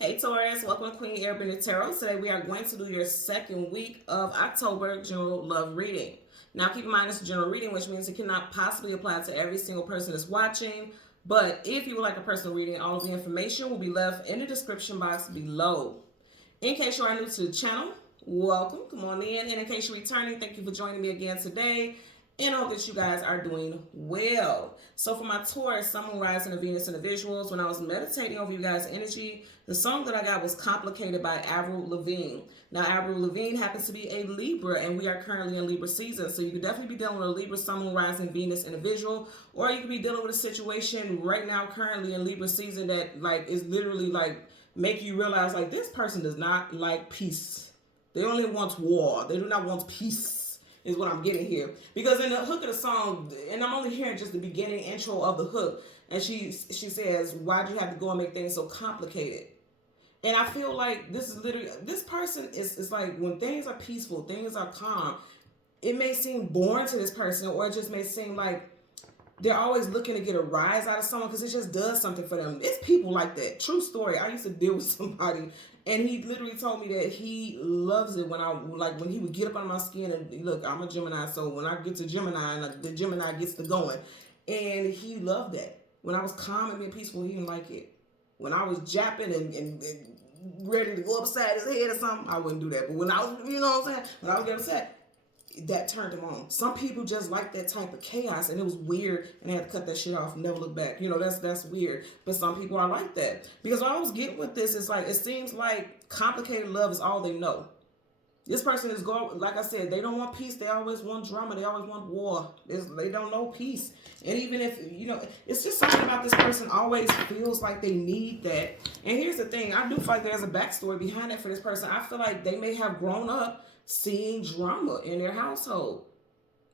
Hey Taurus, welcome to Queen Airbender Tarot. Today we are going to do your second week of October general love reading. Now keep in mind it's a general reading, which means it cannot possibly apply to every single person that's watching. But if you would like a personal reading, all of the information will be left in the description box below. In case you are new to the channel, welcome, come on in. And in case you're returning, thank you for joining me again today. And I hope that you guys are doing well. So for my Taurus, Sun, Moon, Rising, and Venus individuals, when I was meditating over you guys' energy, the song that I got was Complicated by Avril Lavigne. Now, Avril Lavigne happens to be a Libra, and we are currently in Libra season. So you could definitely be dealing with a Libra, Sun, Moon, Rising, Venus individual, or you could be dealing with a situation right now, currently in Libra season, that is literally make you realize this person does not like peace. They only want war. They do not want peace. Is what I'm getting here. Because in the hook of the song, and I'm only hearing just the beginning intro of the hook, and she says, why do you have to go and make things so complicated? And I feel like this is literally, this person is like, when things are peaceful, things are calm, it may seem boring to this person, or it just may seem like they're always looking to get a rise out of someone because it just does something for them. It's people like that. True story. I used to deal with somebody, and he literally told me that he loves it when when he would get up on my skin. And look, I'm a Gemini, so when I get to Gemini, and the Gemini gets to going, and he loved that. When I was calm and being peaceful, he didn't like it. When I was japping and ready to go upside his head or something, I wouldn't do that. But when I was, you know what I'm saying, when I was getting upset, that turned him on. Some people just like that type of chaos, and it was weird, and I had to cut that shit off and never look back. You know, that's weird. But some people are like that. Because what I was getting with this is it seems like complicated love is all they know. This person is going, like I said, they don't want peace. They always want drama. They always want war. They don't know peace. And even if, it's just something about this person always feels like they need that. And here's the thing. I do feel like there's a backstory behind it for this person. I feel like they may have grown up seeing drama in their household.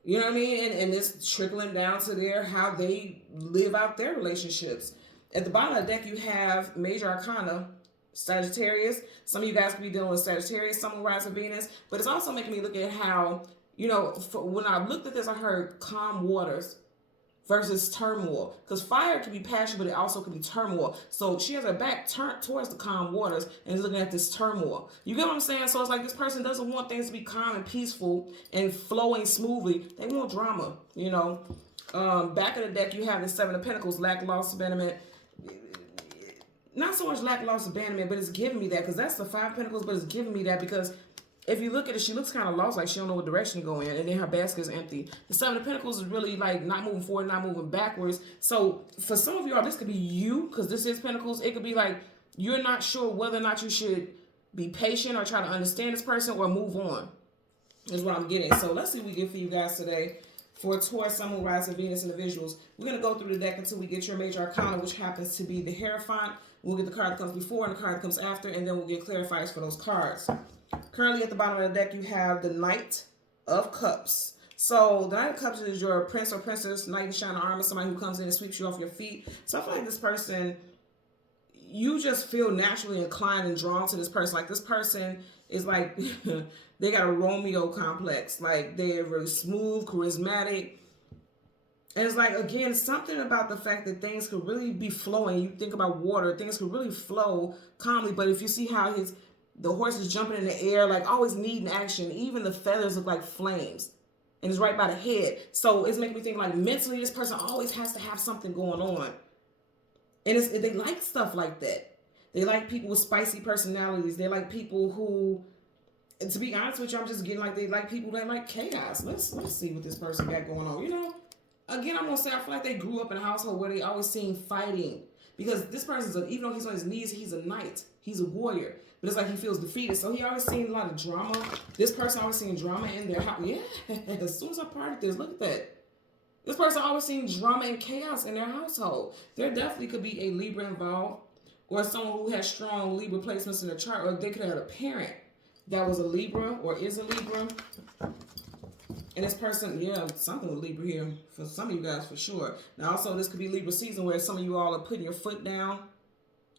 You know what I mean? And it's trickling down to how they live out their relationships. At the bottom of the deck, you have Major Arcana, Sagittarius. Some of you guys could be dealing with Sagittarius, Sun, Moon, Rising, Venus. But it's also making me look at how, when I looked at this, I heard calm waters versus turmoil. Because fire can be passion, but it also can be turmoil. So she has her back turned towards the calm waters and is looking at this turmoil. You get what I'm saying? So it's like this person doesn't want things to be calm and peaceful and flowing smoothly. They want drama, Back of the deck, you have the Seven of Pentacles, lack, loss, abandonment. Not so much lack, loss, abandonment, but it's giving me that, because that's the Five of Pentacles, but it's giving me that because if you look at it, she looks kind of lost, like she don't know what direction to go in, and then her basket is empty. The Seven of Pentacles is really not moving forward, not moving backwards. So for some of y'all, this could be you, because this is Pentacles. It could be you're not sure whether or not you should be patient or try to understand this person or move on, is what I'm getting. So let's see what we get for you guys today. For Taurus, Sun, Moon, Rising, Venus individuals, we're going to go through the deck until we get your Major Arcana, which happens to be the Hierophant. We'll get the card that comes before and the card that comes after, and then we'll get clarifiers for those cards. Currently at the bottom of the deck, you have the Knight of Cups. So the Knight of Cups is your prince or princess, knight in shining armor, somebody who comes in and sweeps you off your feet. So I feel like this person, you just feel naturally inclined and drawn to this person. Like this person is they got a Romeo complex. They're really smooth, charismatic. And it's again, something about the fact that things could really be flowing. You think about water, things could really flow calmly. But if you see how the horse is jumping in the air, always needing action. Even the feathers look like flames. And it's right by the head. So it's making me think mentally, this person always has to have something going on. And they like stuff like that. They like people with spicy personalities. They like people who, to be honest with you, I'm just getting they like people that like chaos. Let's see what this person got going on. Again, I'm going to say I feel like they grew up in a household where they always seen fighting. Because this person's, even though he's on his knees, he's a knight. He's a warrior. But it's he feels defeated. So he always seen a lot of drama. This person always seen drama in their house. Yeah, as soon as I parted this, look at that. This person always seen drama and chaos in their household. There definitely could be a Libra involved, or someone who has strong Libra placements in their chart, or they could have had a parent that was a Libra or is a Libra. And this person, something with Libra here for some of you guys for sure. Now also this could be Libra season where some of you all are putting your foot down.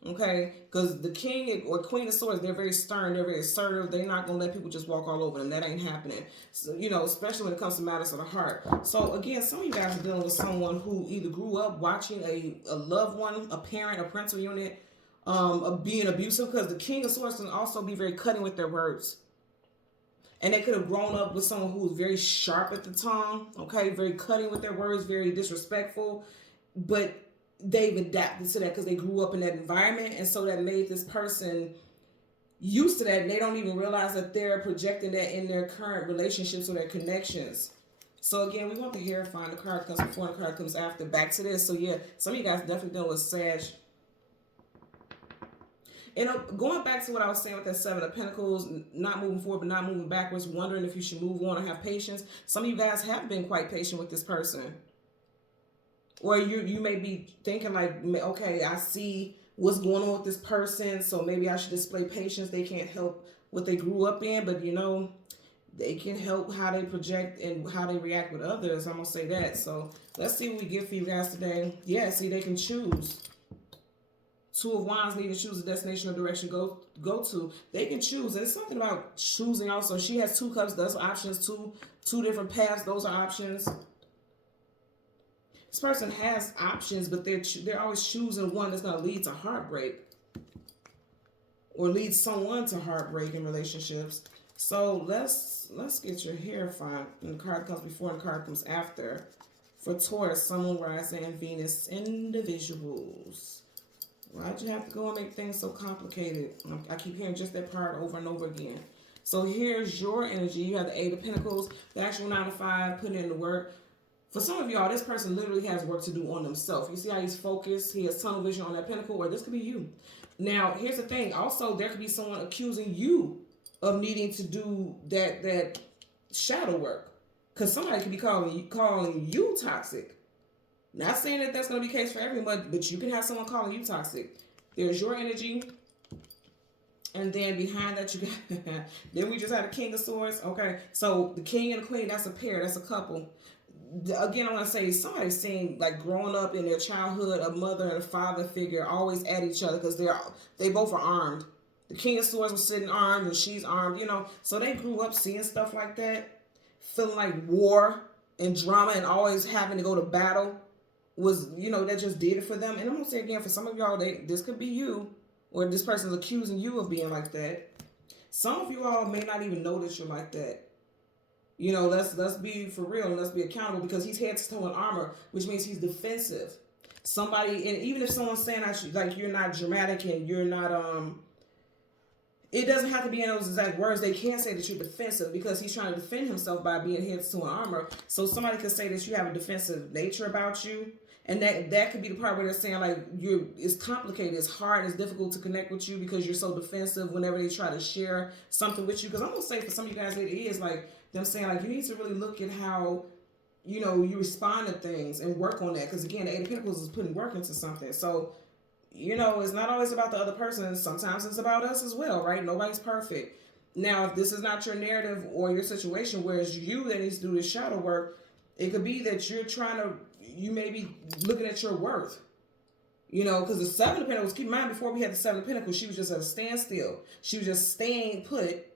Okay, because the King or Queen of Swords, they're very stern, they're very assertive. They're not going to let people just walk all over them. That ain't happening. So, especially when it comes to matters of the heart. So, again, some of you guys are dealing with someone who either grew up watching a loved one, a parent, a parental unit, of being abusive, because the King of Swords can also be very cutting with their words. And they could have grown up with someone who was very sharp at the tongue, okay, very cutting with their words, very disrespectful, but they've adapted to that because they grew up in that environment, and so that made this person used to that, and they don't even realize that they're projecting that in their current relationships or their connections. So again, we want the Hierophant. The card comes before and the card comes after. Back to this. So yeah, some of you guys definitely dealing with Sag. And going back to what I was saying with that Seven of Pentacles, not moving forward but not moving backwards, wondering if you should move on or have patience. Some of you guys have been quite patient with this person. Or you may be thinking like, okay, I see what's going on with this person, so maybe I should display patience. They can't help what they grew up in, but you know, they can help how they project and how they react with others. I'm going to say that. So let's see what we get for you guys today. Yeah, see, they can choose. Two of Wands need to choose a destination or direction go to. They can choose. And it's something about choosing also. She has 2 cups. Those are options. Two different paths. Those are options. This person has options, but they're always choosing one that's going to lead to heartbreak or lead someone to heartbreak in relationships. So let's get your Hierophant. And the card comes before and the card comes after for Taurus, Sun, Moon, Rising, and Venus individuals. Why'd you have to go and make things so complicated? I keep hearing just that part over and over again. So here's your energy. You have the 8 of Pentacles, the actual 9 to 5, putting in the work. For some of y'all, this person literally has work to do on themselves. You see how he's focused? He has tunnel vision on that pentacle, or this could be you. Now, here's the thing. Also, there could be someone accusing you of needing to do that shadow work. Because somebody could be calling you toxic. Not saying that that's going to be the case for everyone, but you can have someone calling you toxic. There's your energy. And then behind that, you got, then we just had a King of Swords. Okay, so the King and the Queen, that's a pair, that's a couple. Again, I want to say somebody's seeing like growing up in their childhood, a mother and a father figure always at each other because they both are armed. The King of Swords was sitting armed and she's armed, you know. So they grew up seeing stuff like that, feeling like war and drama and always having to go to battle was, you know, that just did it for them. And I'm going to say again, for some of y'all, this could be you, or this person's accusing you of being like that. Some of you all may not even know that you're like that. You know, let's be for real and let's be accountable, because he's head to toe in armor, which means he's defensive. Somebody, and even if someone's saying like you're not dramatic and you're not it doesn't have to be in those exact words. They can say that you're defensive because he's trying to defend himself by being head to toe in armor. So somebody could say that you have a defensive nature about you. And that could be the part where they're saying like it's complicated, it's hard, it's difficult to connect with you because you're so defensive whenever they try to share something with you. Because I'm gonna say for some of you guys, it is like them saying like you need to really look at how, you know, you respond to things and work on that. Because again, the 8 of Pentacles is putting work into something. So, you know, it's not always about the other person. Sometimes it's about us as well, right? Nobody's perfect. Now, if this is not your narrative or your situation where it's you that needs to do this shadow work, it could be that you may be looking at your worth. You know, because the 7 of Pentacles, keep in mind, before we had the 7 of Pentacles, she was just at a standstill. She was just staying put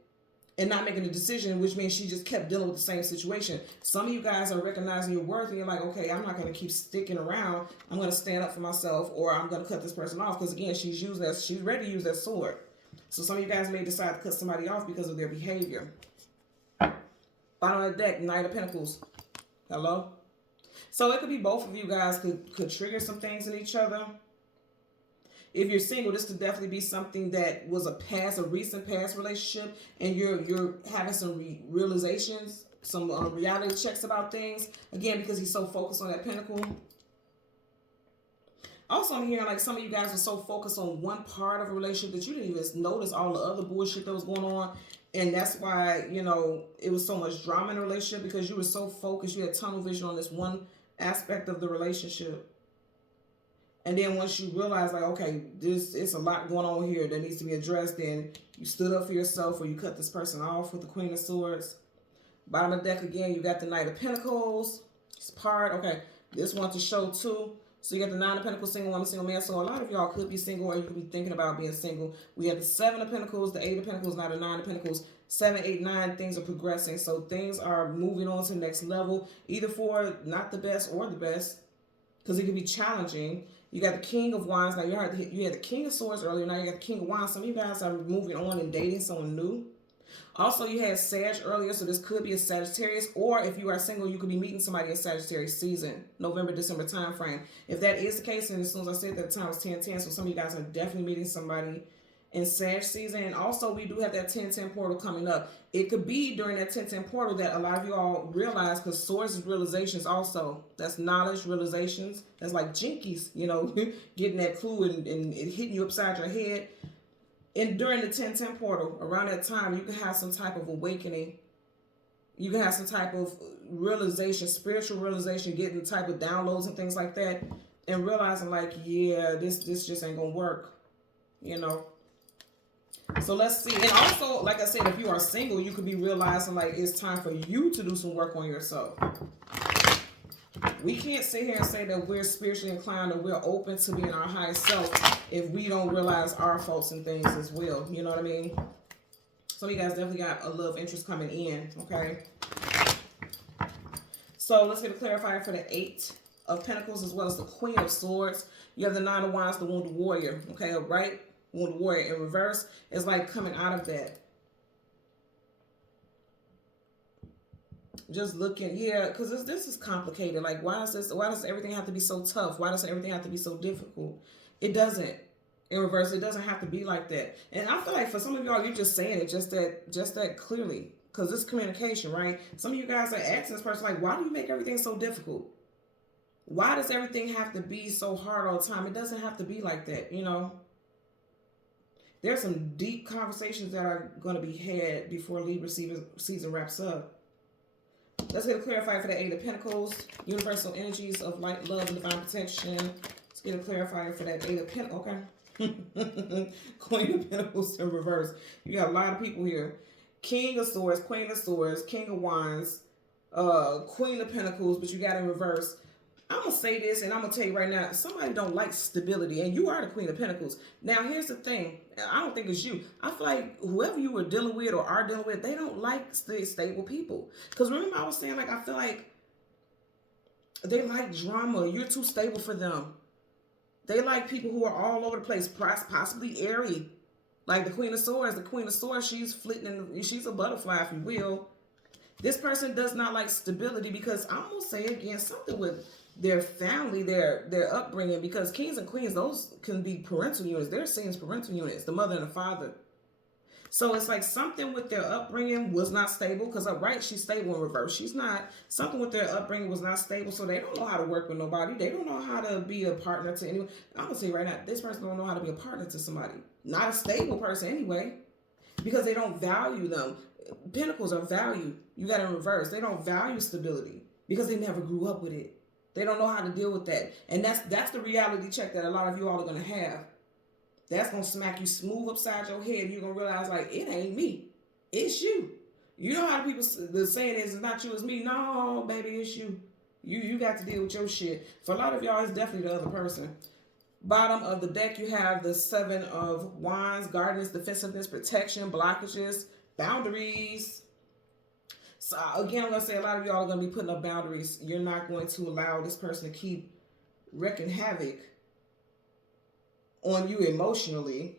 and not making a decision, which means she just kept dealing with the same situation. Some of you guys are recognizing your worth and you're like, okay, I'm not going to keep sticking around. I'm going to stand up for myself, or I'm going to cut this person off. Because again, she's ready to use that sword. So some of you guys may decide to cut somebody off because of their behavior. Bottom of the deck, Knight of Pentacles. Hello? So it could be both of you guys could trigger some things in each other. If you're single, this could definitely be something that was a recent past relationship, and you're having some realizations, some reality checks about things. Again, because he's so focused on that pentacle. Also, I'm hearing like some of you guys were so focused on one part of a relationship that you didn't even notice all the other bullshit that was going on. And that's why, you know, it was so much drama in the relationship, because you were so focused. You had tunnel vision on this one aspect of the relationship. And then once you realize, like, okay, it's a lot going on here that needs to be addressed, then you stood up for yourself, or you cut this person off with the Queen of Swords. Bottom of the deck again, you got the Knight of Pentacles. It's part. Okay, this one to show too. So you got the 9 of Pentacles, single woman, single man. So a lot of y'all could be single, or you could be thinking about being single. We have the 7 of Pentacles, the 8 of Pentacles, now the 9 of Pentacles. 7, 8, 9, things are progressing. So things are moving on to the next level, either for not the best or the best, because it can be challenging. You got the King of Wands. Now, you had the King of Swords earlier. Now, you got the King of Wands. Some of you guys are moving on and dating someone new. Also, you had Sag earlier, so this could be a Sagittarius, or if you are single, you could be meeting somebody in Sagittarius season, November, December time frame. If that is the case, and as soon as I said that, the time was 10-10, so some of you guys are definitely meeting somebody in Sag season. And also, we do have that 10-10 portal coming up. It could be during that 10-10 portal that a lot of you all realize, because Swords is realizations also. That's knowledge, realizations. That's like jinkies, you know, getting that clue and it hitting you upside your head. And during the 10-10 portal, around that time, you can have some type of awakening. You can have some type of realization, spiritual realization, getting type of downloads and things like that, and realizing like, yeah, this just ain't gonna work, you know. So let's see. And also, like I said, if you are single, you could be realizing like it's time for you to do some work on yourself. We can't sit here and say that we're spiritually inclined or we're open to being our highest self if we don't realize our faults and things as well. You know what I mean? Some of you guys definitely got a love interest coming in, okay? So let's get a clarifier for the 8 of Pentacles as well as the Queen of Swords. You have the 9 of Wands, the Wounded Warrior, okay? Right? Wounded Warrior in reverse is like coming out of that. Just looking, yeah, because this is complicated. Like, why does everything have to be so tough? Why does everything have to be so difficult? It doesn't. In reverse, it doesn't have to be like that. And I feel like for some of y'all, you're just saying it just that clearly, because it's communication, right? Some of you guys are asking this person, like, why do you make everything so difficult? Why does everything have to be so hard all the time? It doesn't have to be like that, you know? There's some deep conversations that are going to be had before Libra season wraps up. Let's get a clarifier for the 8 of Pentacles. Universal energies of light, love, and divine protection. Let's get a clarifier for that 8 of Pentacles. Okay. Queen of Pentacles in reverse. You got a lot of people here. King of Swords, Queen of Swords, King of Wands, Queen of Pentacles, but you got in reverse. I'm going to say this, and I'm going to tell you right now, somebody don't like stability, and you are the Queen of Pentacles. Now, here's the thing. I don't think it's you. I feel like whoever you were dealing with or are dealing with, they don't like stable people. Because remember I was saying, like, I feel like they like drama. You're too stable for them. They like people who are all over the place, possibly airy. Like the Queen of Swords. The Queen of Swords, she's flitting, she's a butterfly, if you will. This person does not like stability because I'm going to say again something with their family, their upbringing, because kings and queens, those can be parental units. They're seen as parental units, the mother and the father. So it's like something with their upbringing was not stable, because upright, she's stable in reverse. She's not. Something with their upbringing was not stable, so they don't know how to work with nobody. They don't know how to be a partner to anyone. I'm going to say right now, this person don't know how to be a partner to somebody. Not a stable person anyway, because they don't value them. Pentacles are valued. You got in reverse. They don't value stability because they never grew up with it. They don't know how to deal with that. And that's the reality check that a lot of you all are going to have. That's going to smack you smooth upside your head. And you're going to realize, like, it ain't me. It's you. You know how people, the saying is, it's not you, it's me. No, baby, it's you. You got to deal with your shit. For a lot of y'all, it's definitely the other person. Bottom of the deck, you have the 7 of Wands, guardedness, defensiveness, protection, blockages, boundaries. So again, I'm going to say a lot of y'all are going to be putting up boundaries. You're not going to allow this person to keep wreaking havoc on you emotionally.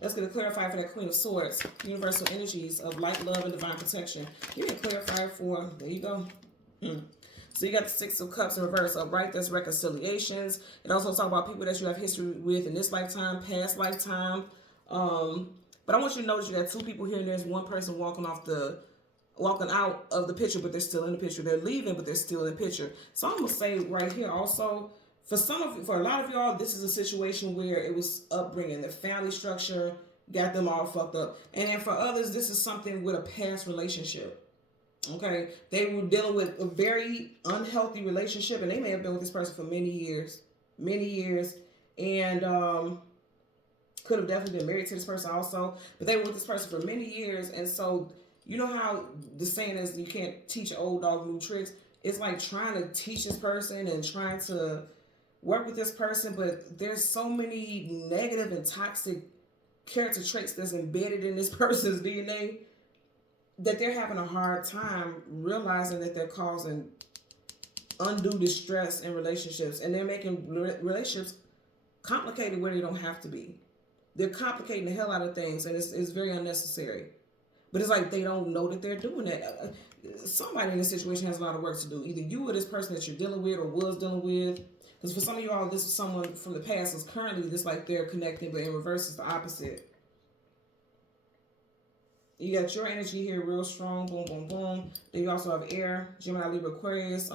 Let's get a clarifier for that Queen of Swords. Universal energies of light, love, and divine protection. You can clarify for, there you go. So you got the 6 of Cups in reverse. Upright, that's reconciliations. It also talks about people that you have history with in this lifetime, past lifetime. But I want you to notice you got 2 people here, and there's one person walking out of the picture, but they're still in the picture. They're leaving, but they're still in the picture. So I'm gonna say right here also, for a lot of y'all, this is a situation where it was upbringing, the family structure got them all fucked up. And then for others, this is something with a past relationship. Okay, they were dealing with a very unhealthy relationship, and they may have been with this person for many years, and could have definitely been married to this person also, but they were with this person for many years. And so you know how the saying is, you can't teach an old dog new tricks. It's like trying to teach this person and trying to work with this person, but there's so many negative and toxic character traits that's embedded in this person's DNA that they're having a hard time realizing that they're causing undue distress in relationships, and they're making relationships complicated where they don't have to be. They're complicating the hell out of things, and it's very unnecessary. But it's like they don't know that they're doing that. Somebody in this situation has a lot of work to do. Either you or this person that you're dealing with or was dealing with. Because for some of y'all, this is someone from the past that's currently just like they're connecting, but in reverse is the opposite. You got your energy here real strong. Boom, boom, boom. Then you also have air, Gemini, Libra, Aquarius.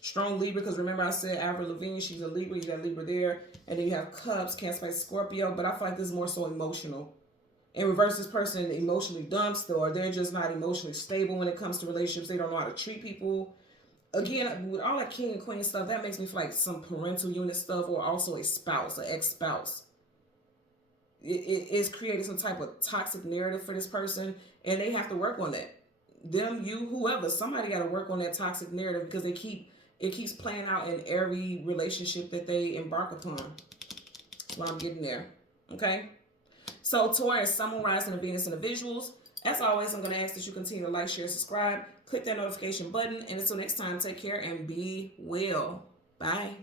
Strong Libra, because remember I said Avril Lavigne, she's a Libra. You got Libra there. And then you have Cups, Cancer, Pisces, Scorpio. But I feel like this is more so emotional. In reverse, this person emotionally dumps, or they're just not emotionally stable when it comes to relationships. They don't know how to treat people. Again, with all that king and queen stuff, that makes me feel like some parental unit stuff, or also a spouse, an ex-spouse. It is creating some type of toxic narrative for this person, and they have to work on that. Them, you, whoever, somebody got to work on that toxic narrative, because it keeps playing out in every relationship that they embark upon. That's what I'm getting there. Okay? So Taurus, Sun, Moon, Rising, and Venus in the visuals. As always, I'm going to ask that you continue to like, share, subscribe. Click that notification button. And until next time, take care and be well. Bye.